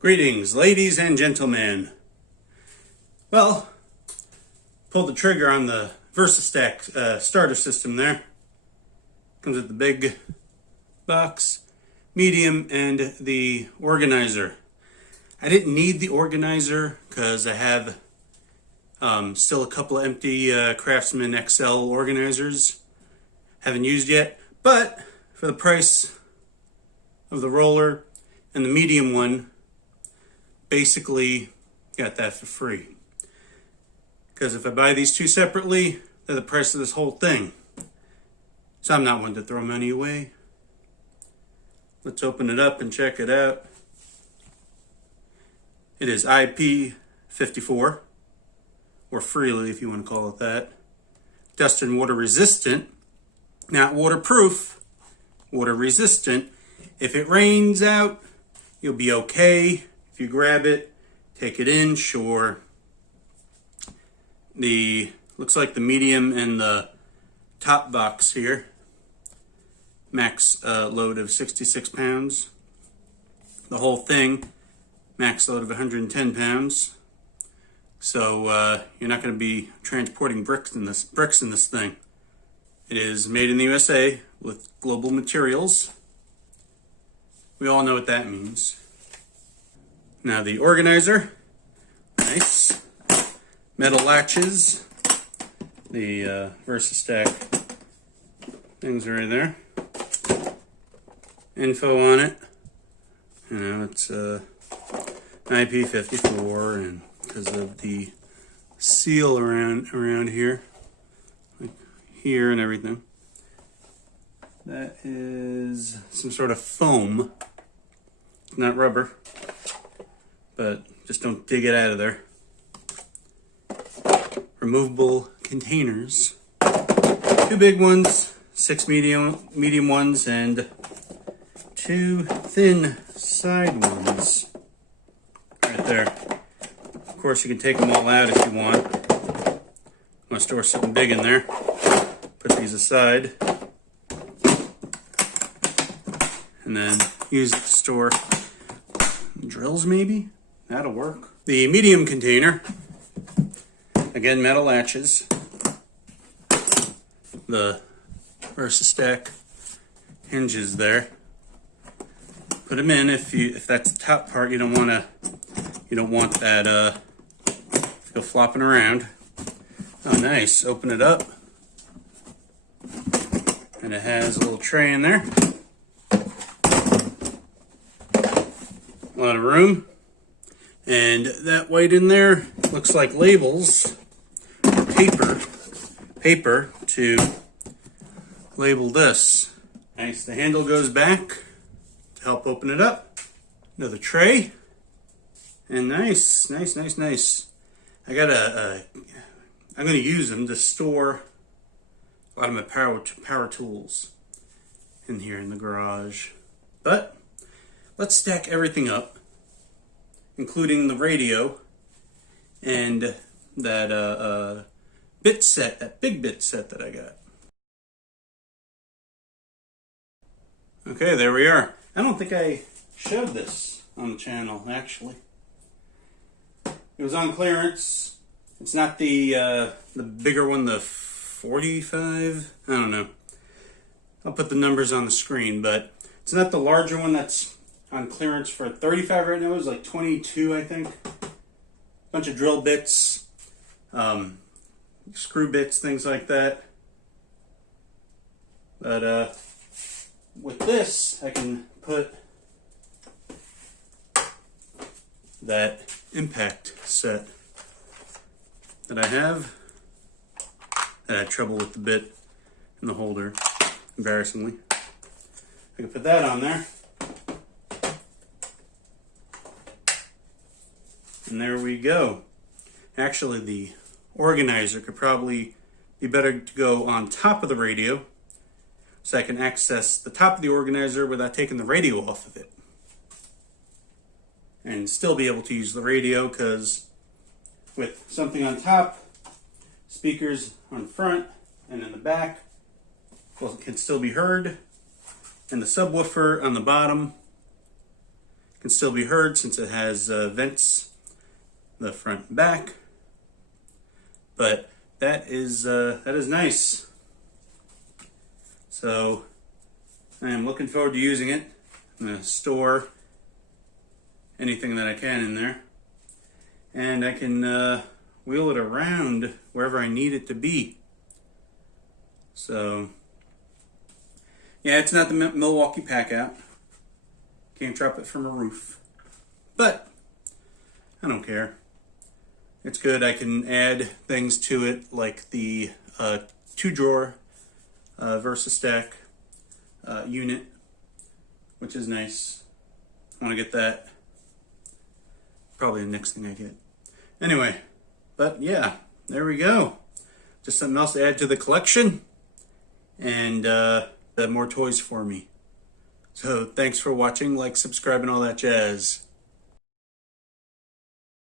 Greetings, ladies and gentlemen. Well, pulled the trigger on the Versastack starter system there. Comes with the big box, medium, and the organizer. I didn't need the organizer because I have still a couple of empty Craftsman XL organizers. Haven't used yet, but for the price of the roller and the medium one, basically got that for free. Because if I buy these two separately, they're the price of this whole thing. So I'm not one to throw money away. Let's open it up and check it out. It is IP54, or freely if you want to call it that. Dust and water resistant, not waterproof, water resistant. If it rains out, you'll be okay. If you grab it, take it in, sure. Looks like the medium and the top box here, max load of 66 pounds. The whole thing, max load of 110 pounds. So you're not going to be transporting bricks in this thing. It is made in the USA with global materials. We all know what that means. Now the organizer, nice. Metal latches. The Versastack things are in there. Info on it. You know, it's IP54, and because of the seal around here, like here and everything. That is some sort of foam, not rubber, but just don't dig it out of there. Removable containers, 2 big ones, 6 medium ones, and 2 thin side ones right there. Of course, you can take them all out if you want. Want to store something big in there, put these aside, and then use it to store drills maybe. That'll work. The medium container, again, metal latches. The Versastack hinges there. Put them in if that's the top part. You don't want that to go flopping around. Oh, nice. Open it up, and it has a little tray in there. A lot of room. And that white in there looks like labels, or paper to label this. Nice, the handle goes back to help open it up. Another tray, and nice. I got I'm gonna use them to store a lot of my power tools in here in the garage. But let's stack everything up, including the radio and that bit set, that big bit set that I got. Okay, there we are. I don't think I showed this on the channel, actually. It was on clearance. It's not the bigger one, the 45. I don't know. I'll put the numbers on the screen, but it's not the larger one that's on clearance for 35 right now. It was like 22, I think. Bunch of drill bits, screw bits, things like that. But with this, I can put that impact set that I have. I had trouble with the bit and the holder, embarrassingly. I can put that on there. And there we go. Actually, the organizer could probably be better to go on top of the radio, so I can access the top of the organizer without taking the radio off of it. And still be able to use the radio, because with something on top, speakers on front and in the back, well, it can still be heard. And the subwoofer on the bottom can still be heard since it has vents, the front and back. But that is nice. So I am looking forward to using it. I'm going to store anything that I can in there, and I can wheel it around wherever I need it to be. So yeah, it's not the Milwaukee pack out. Can't drop it from a roof, but I don't care. It's good. I can add things to it like the 2-drawer Versastack unit, which is nice. I want to get that. Probably the next thing I get. Anyway, but yeah, there we go. Just something else to add to the collection, and more toys for me. So thanks for watching, like, subscribe, and all that jazz.